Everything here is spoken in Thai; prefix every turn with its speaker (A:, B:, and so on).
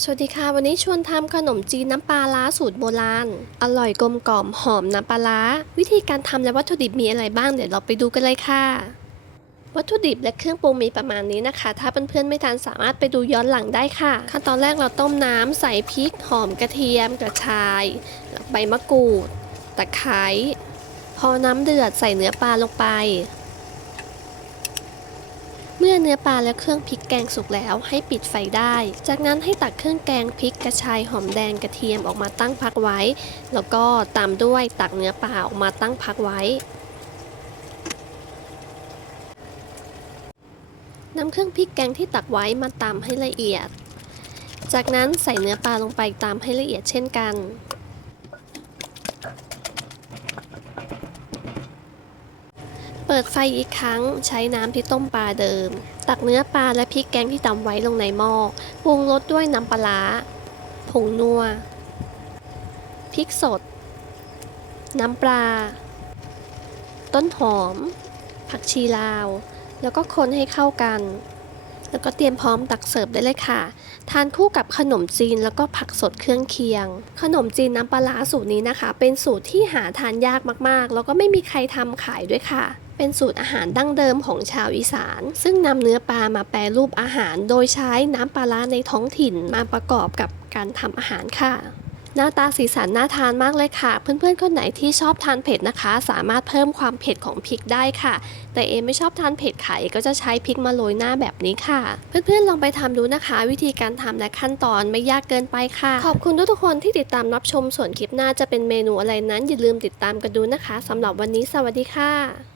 A: สวัสดีค่ะ วันนี้ชวนทำขนมจีนน้ำปลาล้าสูตรโบราณ อร่อยกลมกล่อมหอมน้ำปลาร้า วิธีการทำและวัตถุดิบมีอะไรบ้างเดี๋ยวเราไปดูกันเลยค่ะ วัตถุดิบและเครื่องปรุงมีประมาณนี้นะคะ ถ้าเพื่อนๆไม่ทันสามารถไปดูย้อนหลังได้ค่ะ ขั้นตอนแรกเราต้มน้ำใส่พริก หอมกระเทียม กระชายใบมะกรูด ตะไคร้พอน้ำเดือดใส่เนื้อปลาลงไป เมื่อเนื้อปลาและเครื่องพริกแกงสุกแล้วให้ปิดไฟได้ จากนั้นให้ตักเครื่องแกงพริกกระชายหอมแดงกระเทียมออกมาตั้งพักไว้ แล้วก็ตามด้วยตักเนื้อปลาออกมาตั้งพักไว้นำเครื่องพริกแกงที่ตักไว้มาตำให้ละเอียด จากนั้นใส่เนื้อปลาลงไปตามให้ละเอียดเช่นกัน เปิดไฟอีกครั้งใช้น้ำที่ต้มปลาเดิม ตักเนื้อปลาและพริกแกงที่ตำไว้ลงในหม้อปรุงรสด้วยน้ำปลาร้าผงนัวพริกสด น้ำปลา ต้นหอม ผักชีลาว แล้วก็คนให้เข้ากัน แล้วก็เตรียมพร้อมตักเสิร์ฟได้เลยค่ะ ทานคู่กับขนมจีนแล้วก็ผักสดเครื่องเคียง ขนมจีนน้ำปลาสูตรนี้นะคะ เป็นสูตรที่หาทานยากมากๆ แล้วก็ไม่มีใครทำขายด้วยค่ะเป็นสูตรอาหารดั้งเดิมของชาวอีสาน ซึ่งนำเนื้อปลามาแปรรูปอาหาร โดยใช้น้ำปลาร้าในท้องถิ่นมาประกอบกับการทำอาหารค่ะ หน้าตาสีสันน่าทานมากเลยค่ะ เพื่อนๆคนไหนที่ชอบทานเผ็ดนะคะ สามารถเพิ่มความเผ็ดของพริกได้ค่ะ แต่เอไม่ชอบทานเผ็ดไข่ก็จะใช้พริกมาโรยหน้าแบบนี้ค่ะ เพื่อนๆลองไปทำดูนะคะ วิธีการทำและขั้นตอนไม่ยากเกินไปค่ะ ขอบคุณทุกคนที่ติดตามรับชมส่วนคลิปหน้าจะเป็นเมนูอะไรนั้นอย่าลืมติดตามกันดูนะคะสำหรับวันนี้สวัสดีค่ะ